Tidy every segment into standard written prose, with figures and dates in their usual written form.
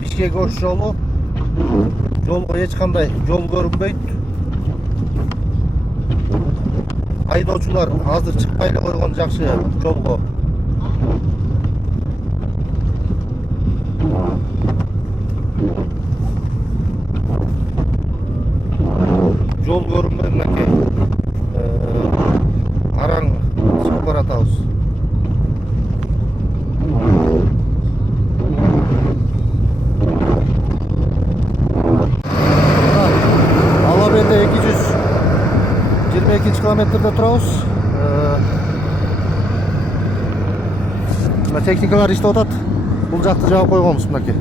Бишкек Ош жолу. Жолго эч кандай жол көрүнбөйт. Айдоочулар азыр чыкпай эле койгон жакшы жолго. Жол көрүнбөй мынакей араң чыгып баратабыз. Алабенде 222 километрде турабыз. Мына техникалар иштеп атат. Бул жакты жаап койгонбуз мынакей.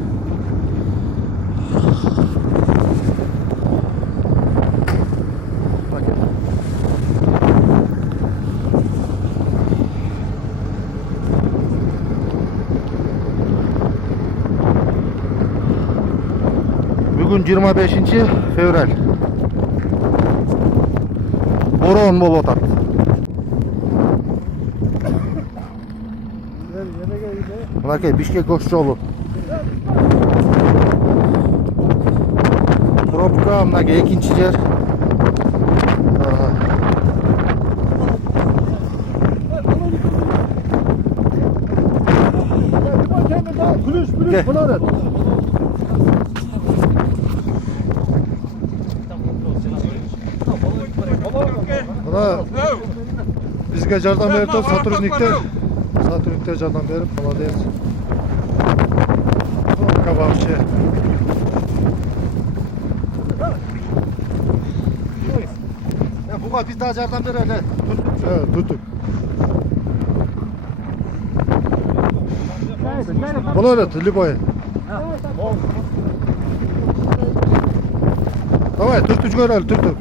Бүгүн 25 февраль. Борон болуп атат. Мынакей Бишкек Ош жолу. Пробка мынакей экинчи жер. Бизге жардам берип сотрудниктер жардам берип, молодец. Пробка вообще. Буга биз да жардам берели. Туттук. Болот, любой. Давай, түртүч көрөлү, түртүк.